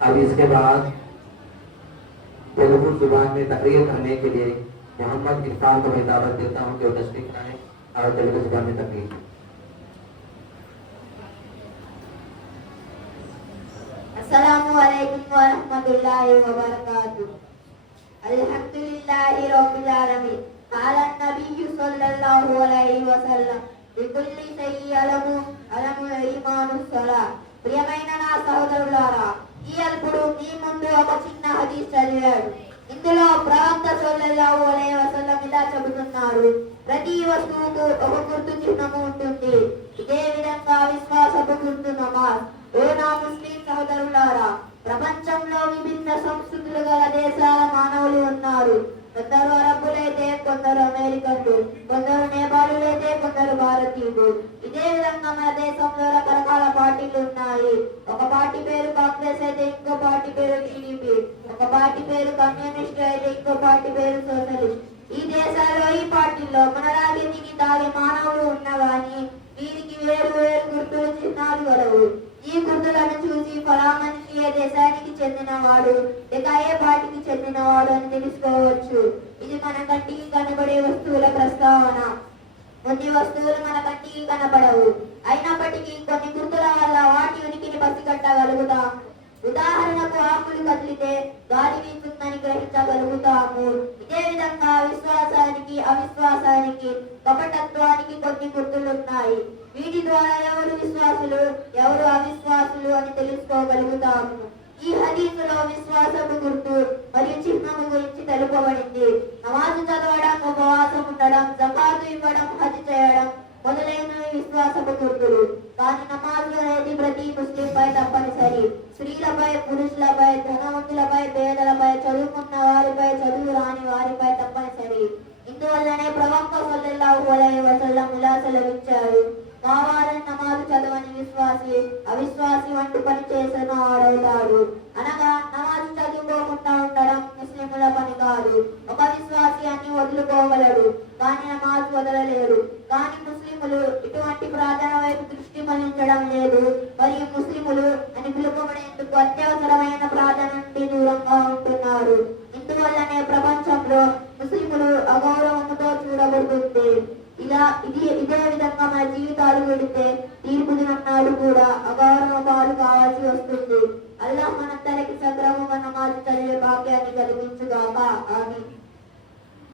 अब इसके बाद तेलुगु जुबान में तकरीर करने के लिए मोहम्मद इरफान को मैं दावत देता हूँ कि वो तशरीफ लाएं और तेलुगु जुबान में तकरीर। अस्सलामु अलैकुम व रहमतुल्लाहि व बरकातुहू। अल्हम्दुलिल्लाहि रब्बिल आलमीन। क़ाला नबिय्यु सल्लल्लाहु अलैहि वसल्लम లికుల్లి సయ్యలము అలము ఈమాను సలా। ప్రియమైన నా సహోదరులారా, ఈ అల్పుడు మీ ముందు ఒక చిన్న హదీస్ చదివాడు. ఇందులో ప్రవక్త సల్లల్లాహు అలైహి వసల్లం ఇలా చెబుతున్నారు: ప్రతి వస్తువుకు ఒక గుర్తు చిహ్నము ఉంటుంది. ఇదే విధంగా విశ్వాసపు గుర్తు నమాజ్. ఓ నా ముస్లిం సహోదరులారా, ప్రపంచంలో విభిన్న సంస్కృతులు గల దేశాల మానవులు ఉన్నారు. కొందరు అరబ్బులైతే, కొందరు అమెరికన్లు, కొందరు నేపాలులైతే, కొందరు భారతీయులు. ఇదే విధంగా మన దేశంలో రకరకాల పార్టీలు ఉన్నాయి. ఒక పార్టీ పేరు కాంగ్రెస్ అయితే ఇంకో పార్టీ పేరు టీడీపీ, ఒక పార్టీ పేరు కమ్యూనిస్ట్ అయితే ఇంకో పార్టీ పేరు సోషలిస్ట్. ఈ దేశాల్లో ఈ పార్టీల్లో మనలాగే తిని తాగే మానవులు ఉన్నగాని వీరికి వేరు వేరు గుర్తులు చిహ్నాలు గలవు. ఈ గుర్తులను చూసి ఫలామనిషి ఏ దేశానికి చెందినవాడు లేక ఏ పార్టీకి చెందినవాడు అని తెలుసుకోవచ్చు. ఇది మన కంటికి కనబడే వస్తువుల ప్రస్తావన. కొన్ని వస్తువులు మన కంటికి కనబడవు, అయినప్పటికీ కొన్ని గుర్తుల వల్ల వాటి ఉనికిని పసిగట్టగలుగుతాము. ఉదాహరణకు ఆకులు కదిలితే గాలి వీస్తుందని గ్రహించగలుగుతాము. ఇదే విధంగా విశ్వాసానికి, అవిశ్వాసానికి, కపటత్వానికి కొన్ని గుర్తులున్నాయి. వీటి ద్వారా ఎవరు విశ్వాసులు, ఎవరు అవిశ్వాసులు అని తెలుసుకోగలుగుతాము. ఈ హదీసులో విశ్వాసము గుర్తు మరియు చిహ్నము గురించి తెలుపబడింది. నమాజు చదవడం, ఉపవాసం ఉండడం, జకాతు ఇవ్వడం, హజ్ చేయడం మొదలైనవి విశ్వాసపు గుర్తులు. కానీ నమాజు అనేది ప్రతి ముస్లింపై తప్పనిసరి. స్త్రీలపై, పురుషులపై, ధనవంతులపై, పేదలపై, చదువుకున్న వారిపై, చదువు రాని వారిపై తప్పనిసరి. ఇందువల్లనే ప్రవక్త సల్లల్లాహు అలైహి వసల్లం ఇలా సెలవిచ్చారు: కావాలని నమాజు చదవని విశ్వాసి అవిశ్వాసి వంటి పని చేసిన వాడవుతాడు. అనగా నమాజు చదువుకోకుండా ఉండడం ముస్లిముల పని కాదు. ఒక విశ్వాసి అన్ని వదులుకోగలడు, కానీ నమాజు వదలలేడు. కానీ ముస్లిములు ఇటువంటి ప్రార్థన వైపు దృష్టి మళ్లించడం లేదు. మరియు ముస్లిములు అని పిలుపబడేందుకు అత్యవసరమైన ప్రార్థన నుండి దూరంగా ఉంటున్నారు. ఇందువల్లనే ప్రపంచంలో ముస్లిములు అగౌరవంతో చూడబడుతుంది. ఇదే విధంగా మన జీవితాలు పెడితే తీర్పు దినం నాడు కూడా అగౌరవ పాలు కావాల్సి వస్తుంది. అల్లాహ్ మనందరికి సక్రమంగా నమాజ్ చదివే భాగ్యాన్ని కలిగించుగాక. ఆమీన్.